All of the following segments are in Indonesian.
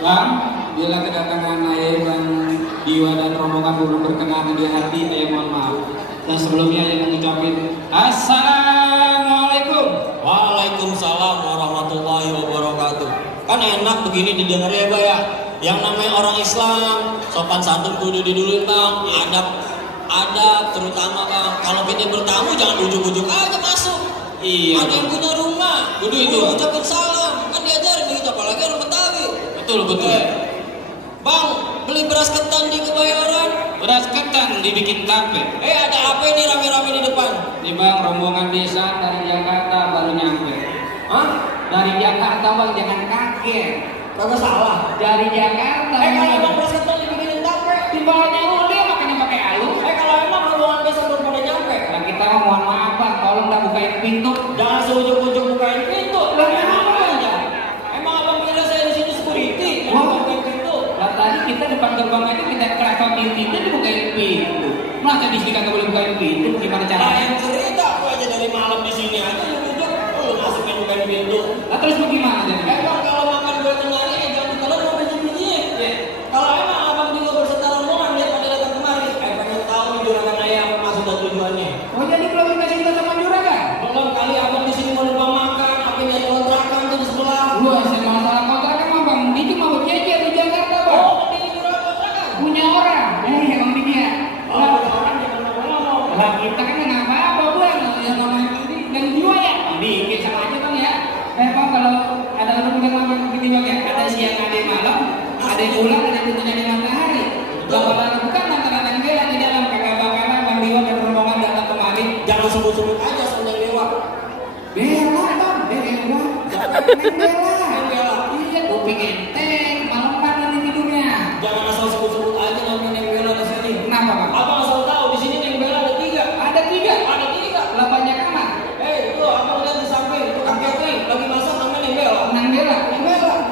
Bang, bila kedatangan ayah dan Diwa dan rombongan belum berkenan di hati, ayah mohon maaf. Dan sebelumnya ayah mengucapkan Assalamualaikum. Waalaikumsalam warahmatullahi wabarakatuh. Kan enak begini didengar ya, Pak ya. Yang namanya orang Islam, sopan santun kudu diduluin, Bang. Adab terutama, Bang. Kalau kita bertamu jangan ujuk-ujuk aja masuk. Iya. Ada yang punya rumah, Kudu itu. ucapin salam. Kan diajarin begitu, apalagi orang Betawi. Betul. Bang, beli beras ketan di Kebayoran. Beras ketan dibikin tape. Ada apa ini rame-rame di depan? Nih bang, rombongan desa dari Jakarta baru nyampe. Hah? Dari Jakarta bang, jangan kaget. Kagak salah. Dari Jakarta. Kalau emang beras ketan dibikinin tape, Timbalannya udah makanya pakai alu. kalau emang rombongan desa belum pada nyampe. Nah, kita mohon maaf bang, tolong dah bukain pintu. Jangan seujung-ujung bukain pintu. Lah, kenapa aja? Emang abang kira saya di sini security? Emang bukain pintu. Lah tadi kita depan gerbang aja kita kerepotin pintu dibukain pintu. Masa di sini kagak boleh bukain pintu? Gimana caranya? Yang cerita aku aja dari malam di sini aja lu duduk, lu masukin bukain pintu. Lah terus bagaimana jadi? Emang kalau makan dua tengahnya jangan ditelan sampai biji-biji. Kalau emang abang juga berserta rombongan dia pada datang kemari, pengen tahu nih juragan ayam maksud dan tujuannya. Oh jadi belum dikasih kita sama juragan? Belum kali abang di sini mau numpang makan, apa nyari kontrakan tuh di sebelah. Lu asal masalah kontrakan mah bang, ini cuma buat jajan di Jakarta bang. Oh, ini juragan kontrakan. Punya orang. Emang dia. Oh, orang yang ngomong. Lah kita kan nggak apa-apa bang, yang namanya ini yang jiwa ya. Dikit sama aja bang ya. Bang kalau ada orang yang ngomong begini bang ya, ada siang ada malam, ada bulan, ada tentunya di matahari. Kalau ada bukan antara tanggal di dalam kakak bakaran bang Diwa dan rombongan datang kemari. Jangan sebut-sebut aja soalnya dewa. Bela bang, bela. Jangan bela. Iya, kuping enteng, malam kan nanti tidurnya. Jangan asal sebut-sebut aja namanya Neng Bella di sini. Kenapa bang? Abang asal tahu di sini Neng Bella ada 3. Ada tiga. Ada 3. Lah banyak amat. Itu abang lihat di samping tukang catering lagi masak namanya Neng Bella. Nang bela,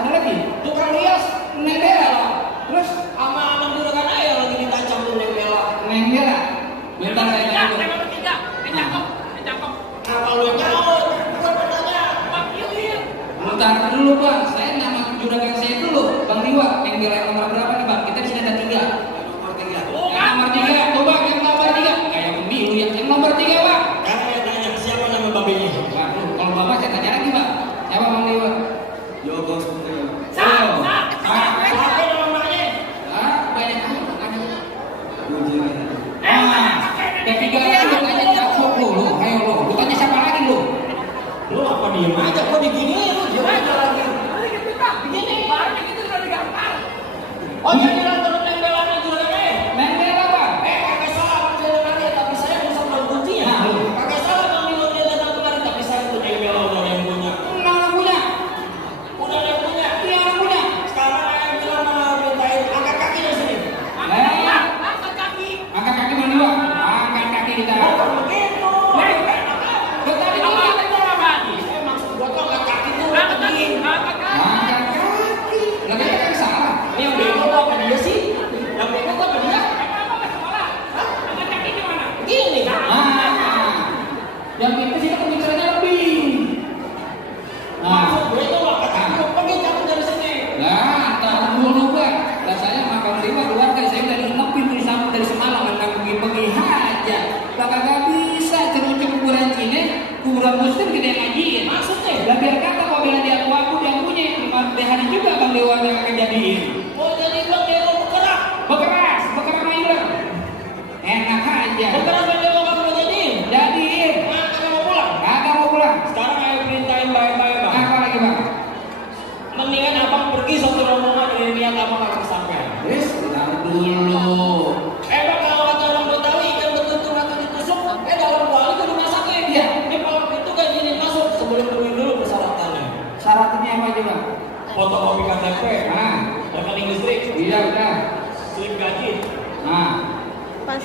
ada lagi. Tukang rias Neng bela. Terus sama anak juragan ayah lagi ditacam tuh Neng Bella. Neng bela. Bentar saya tanya dulu. Kenapa lu yang nyaut? Bukan penanya. Bentar dulu bang, saya nama juragan saya dulu, Bang Diwa. Neng bela yang nomor berapa nih bang? Kita di sini ada 3. Nomor 3. Yang nomor 3, tuh bang, yang nomor 3. Kayak pemilu yang nomor 3 bang. Karena yang tanya siapa nama babenya? Waduh, kalau bapak saya tanya lagi bang. Siapa Bang Diwa? Yogo Supriyo. Siapa namanya? banyak amat makanya. Yang 3 lagi lu tanya siapa lu? Ayo lu tanya siapa lagi lu? Lu apa diem aja? Kok diginiin lu? Diem aja lagi. Begini. Oh jadi nonton Neng Bella sama juragan ayah? Neng bela bang. Kagak salah Bang juragan ayah, tapi saya bisa pegang kuncinya. Kagak salah Bang Diwa dia datang kemarin, tapi saya tuh Neng Bella udah ada yang punya. Nang punya. Udah ada yang punya. Iya orang punya. Sekarang ayah bilang mau mintain angkat kaki dari sini. Angkat kaki Bang Diwa. Angkat kaki kita. Bukan begitu. Tadi apa? Saya maksud gua tuh angkat kaki tuh. Angkat kaki. Lah kita kan salah. Ini yang bego gua apa dia sih? Yang bego gua apa dia? Gini. Yang itu sih pembicaranya lebih. Maksud gue itu angkat kaki lu pergi cabut dari sini. Nah, tahan dulu bang. Dan saya sama Bang Diwa keluarga saya dari nepin dari sama dari semalam kan pergi aja. Lah kagak bisa cerucuk kuburan Cina, kuburan Muslim kita yang ngajiin. Maksudnya? Lah biar kata kok bilang dia aku yang punya, di hari juga Bang Dewa yang akan jadiin. Oh jadi Bang Dewa bergerak. Bekeras Mailer. Enak aja. Bergerak Bang Dewa kamu mau jadiin? Jadiin. Nah, kamu mau pulang? Kagak mau pulang. Sekarang ayo perintahin baik-baik Bang. Apa lagi bang? Mendingan abang pergi satu rombongan dari niat abang akan kesampaian. Wis, bentar dulu. Bang kalau kata orang Betawi ikan betutu atau ditusuk, dalam kuali itu dimasakin. Iya. Ini kalau itu kan izinin masuk sebelum penuhi dulu persyaratannya. Syaratnya apa aja bang? Fotokopi KTP, rekening listrik, Iya udah. slip gaji. Pas.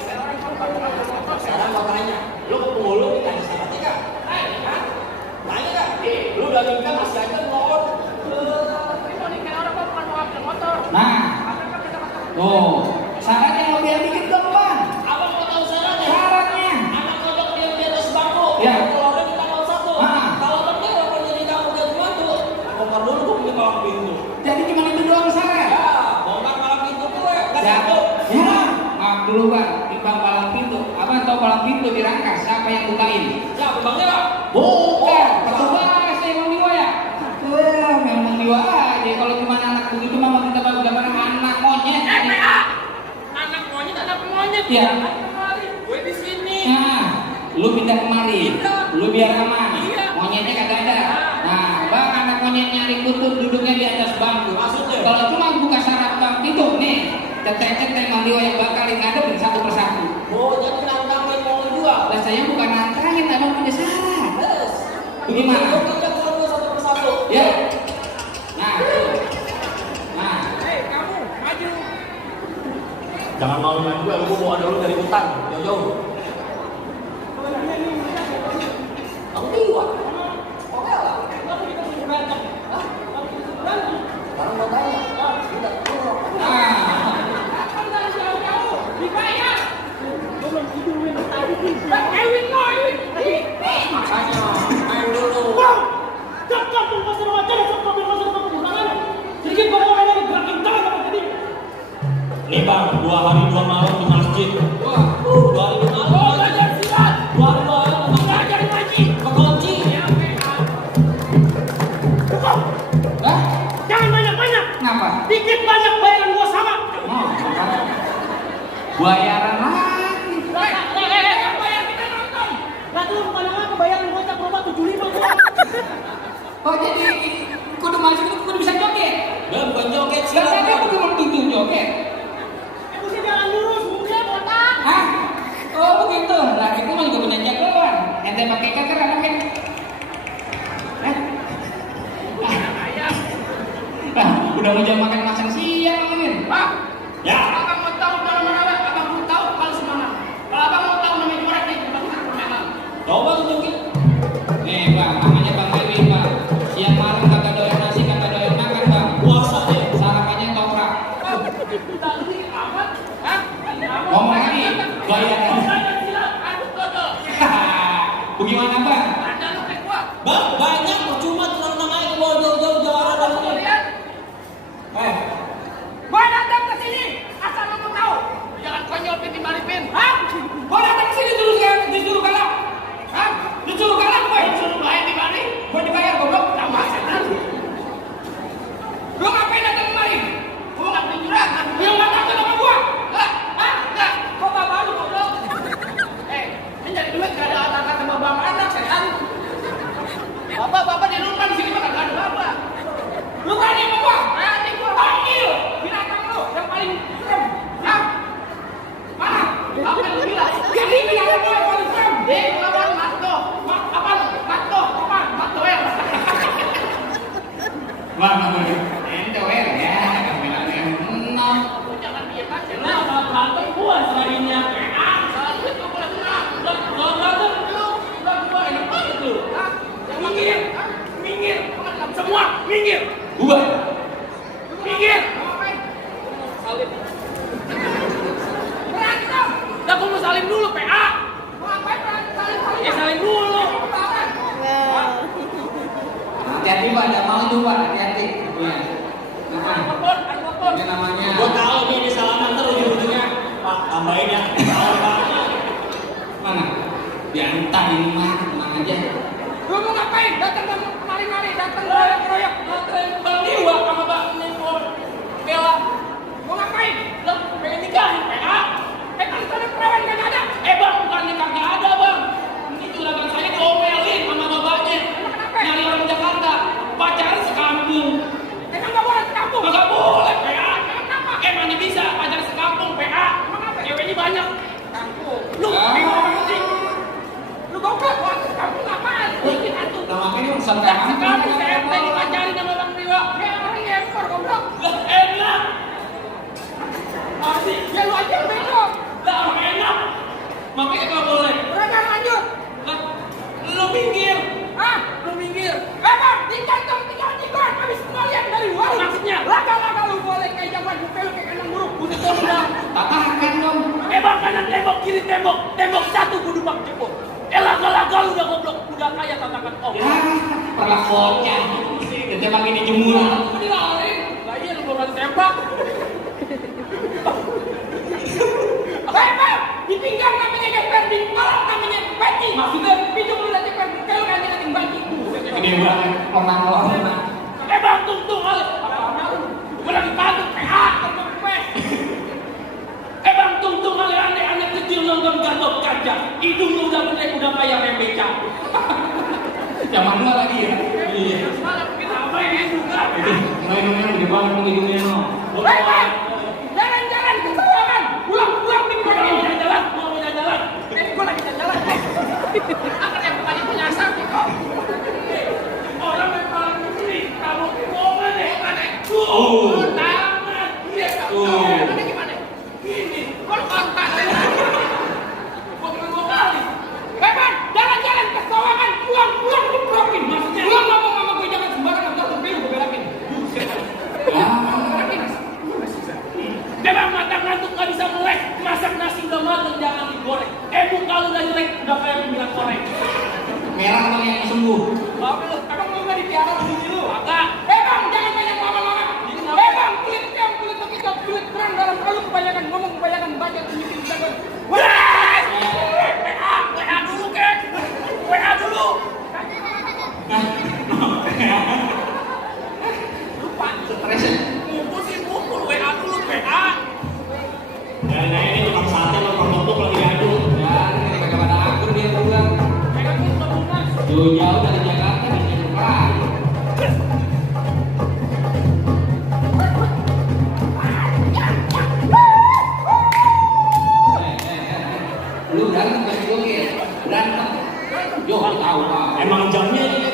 Sekarang gua tanya, lu ke penghulu ditanya syaratnya kak? Tanya kak? Lu udah nikah masih aja ngelawat. Tuh, syaratnya mau biar dikit dong bang. Abang mau tahu syaratnya? Syaratnya. Anak kodok dia di atas bangku. Ya. Kalau ada di tanggal 1. Kalau Bang Dewa kalau jadi kamu jadi mantu, bongkar dulu gua punya palang pintu. Jadi cuma itu doang salah. Ya, bongkar palang pintu gue. Enggak Ya, satu. ya. Maaf dulu bang, timbang palang pintu. Abang tahu palang pintu dirangkas, siapa yang bukain? Ya, bangnya Pak. Bukan, petugas saya Mang Diwa ya. Memang Mang Diwa aja. Kalau cuma anak begitu mama kita baru dapat anak monyet. Anak monyet. Ya. Gue di sini. Nah, lu pindah kemari. Lu biar aman. Iya. Monyetnya kagak ada. Nah, bang anak monyet nyari kutub duduknya di atas bangku. Maksudnya? Kalau cuma buka syarat bang itu nih, cetek-cetek Mang Diwa yang bakalin ngadepin satu persatu. Oh, jadi nantangin mau juga. Lah saya bukan nantangin, abang punya syarat. Yes. Bagaimana? Gue kerja keluar satu persatu. Ya. Nah, tuh. Nah, Kamu maju. Jangan malu-malu gue mau ada lu dari hutan, jauh-jauh. Kamu tiwa. Oke lah. Hah? Sekarang mau tanya. Tidak turun. nah. Dibayar. Makanya main dulu. Nih bang, 2 hari 2 malam di masjid. 2 hari 2 malam. Belajar silat. 2 hari 2 malam. Belajar ngaji. Kekelenci. Lah, Jangan banyak-banyak. kenapa? Dikit banyak bayaran gua sama. Oh, bayaran lagi. Bayar kita nonton. Lah tuh bukan apa bayaran gua tak berapa 75 gua. Oh jadi kudu masuk itu kudu bisa joget. Dan bukan joget Lah silat. tapi aku cuma tunjuk joget. Mesti jalan lurus, mungkin botak. Hah? Oh begitu. Lah itu mah juga punya jagoan. Ente pakai keker apa kan? Nah, udah mau jam makan siang ini. Pak, Ya. abang mau tahu dalam mana? Abang mau tahu kalau semana. Kalau abang mau tahu namanya korek nih, abang harus permainan. Coba tunjukin. Nih bang, namanya Bang Dewi bang. Siang malam kagak doyan nasi, kagak doyan makan bang. Puasa deh. Sarapannya toprak. Tadi amat, hah? Ngomong lagi, bayaran. Belajar silat, aduk dodol. Bagaimana bang? Ada lu kayak gua. Bang, banyak cuma tenang aja kalau jauh-jauh jalan dari Lu sini. lihat, Eh, gua datang ke sini, asal lu mau tahu. Jangan konyol pin di maripin. Hah? Gua datang ke sini disuruh kalah. Hah? Disuruh kalah gue. Suruh main di mari. Gua dibayar goblok. Tambah setan. Lu ngapain datang kemari? Gua nggak penjuran. Lu nggak takut sama gua? Hah? Hah? Nggak. Kok bapak lu goblok? Ini jadi duit gak ada anak sama bapak anak setan. Bapak di rumah di sini mah gak ada bapak. Lu berani sama gua? Nanti gua panggil binatang lu yang paling serem. Hah? Mana? Apa yang lu bilang? Jadi binatang gua yang paling serem. Lawan Mato. Mato ya. Bang, ente wer ya. Enam. Lu jangan diem aja. Nah, kalau berantem gua selainnya. Selalu itu boleh menang. Kalau berantem lu, gua enak banget lu. Hah? Yang minggir. Hah? Minggir. Semua minggir. Bubar. Minggir. Salim. Berani dong. Dah gua mau salim dulu, PA. Ngapain salim? Ya salim dulu. Hati-hati Pak, ada mau tuh Pak, hati-hati. Iya. Apa? Telepon. Ini namanya. gua tahu nih ini salaman terus ujung-ujungnya. Pak, tambahin ya. Tahu, Pak. Mana? Diantar ini mah, tenang aja. Lu mau ngapain? Datang kemari-mari, datang keroyak-keroyak, datang Bang Dewa sama Bang Nipol. Bella. Mau ngapain? Lu pengen nikahin, PA? Kan sana perawan kan ada? Bang, bukan nikah gak ada, Bang. Ini juragan saya diomelin sama bapaknya. Nyari orang Jakarta. Pacaran sekampung. Emang gak boleh sekampung? Gak boleh, PA. Kenapa? Mana bisa pacaran sekampung, PA? Emang apa? Ceweknya banyak. Kampung. Lu, apa sih? Lu goblok, wah, sekampung apaan? Bikin atuh. Nama ini urusan Sekarang kamu. saya dipacarin sama Bang Dewa. Orang ngempor goblok. Lah enak. Asik. Ya lu aja yang bego. Lah enak. Makanya gak boleh. Udah lanjut. Lah, lu minggir. Hah? Lu minggir. Bang, dikantong 3 tikon. Habis kembalian dari luar. Maksudnya? Laga-laga lu boleh kayak zaman bupe lu kayak kanan buruk. Butuh tendang. Patahkan dong. Bang, kanan tembok, kiri tembok. Tembok satu kudu bang cepot. Laga-laga lu udah goblok. Udah kaya tatakan om. Ya, pernah kocak. Kita pakai dijemur. Dilarin. Lah iya lu belum nggak tembak. Bang, di pinggang namanya geper, di kepala namanya banci. Maksudnya hidung lu nanti kalau kan nanti banci. Gede banget, orang-orang. Bang, tungtung kali. Gue lagi pantun, PA, temen gue. Bang, tungtung kali anak kecil nonton Gatot Kaca. Hidung lu udah gede, udah kayak Rebecca. Zaman dulu lagi ya. Iya. Malam kita main juga. Main-main gede banget hidungnya no. Bang, jalan-jalan ke Sawangan. Pulang nih gue lagi jalan-jalan. Mau jalan-jalan. Gue lagi jalan-jalan. Akan yang paling penyasar nih kok. Orang yang paling beli kamu momen deh, mana? Tangan. Iya, mana gimana? Ini, kontak. Gue bilang 2 kali. Bang, jalan-jalan ke Sawangan. Pulang diprokin. Maksudnya, pulang ngomong sama gue jangan sembarangan. Ntar gue belakin. Memang mata ngantuk gak bisa melek. Masak nasi udah mateng jangan digoreng. Muka lu udah jelek udah kayak minyak goreng. Merah apa yang sembuh? Emang lu gak dipiara begini lu? Agak. Bang, jangan banyak ngomong-ngomong. Bang, kulit begitu, kulit terang dalam kalau kebanyakan ngomong, kebanyakan baca tunjukin jagoan. WA dulu kek. WA dulu. Lupa. Stres. Mukul WA dulu, WA. Ya, ini tukang sate lo kerupuk lagi diadu. Ya, ini kepada aku dia pulang. Jauh-jauh dari Jakarta di sini Pak. Lu berantem kasih gue ya, berantem. Yo, tahu Pak. Emang jamnya ini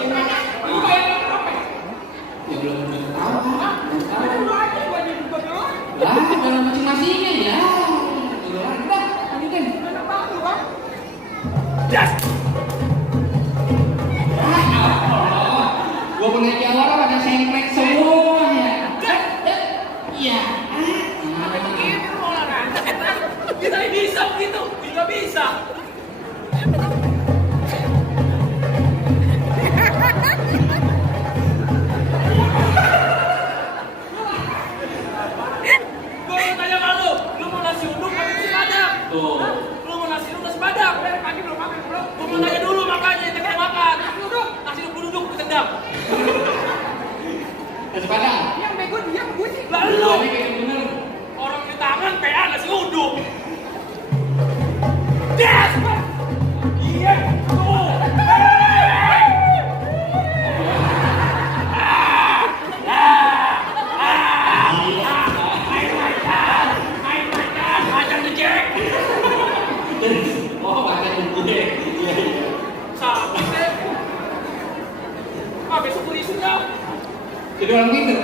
Ya belum tahu. Lah, dalam masing-masingnya ya. Udah, lanjutin. Yes. Gua punya Jawa pada semplek semuanya. Iya. Begini lu olahraga. Kita bisa begitu, tidak bisa. Gue mau tanya sama lu mau nasi uduk apa nasi padang? Tuh. Lu mau nasi uduk nasi padang? Dari pagi belum makan bro. Gue mau tanya dulu makanya, kita makan. Nasi uduk duduk ditendang. Nasi Padang. Yang bego dia gue sih. Lalu Ini kayak bener. orang di tangan PA nasi uduk. Yes, Pak. Iya, tuh. Ajar ngejek. Oh, pakai gue. Sampai deh. Besok beli sudah. Jadi orang gitu.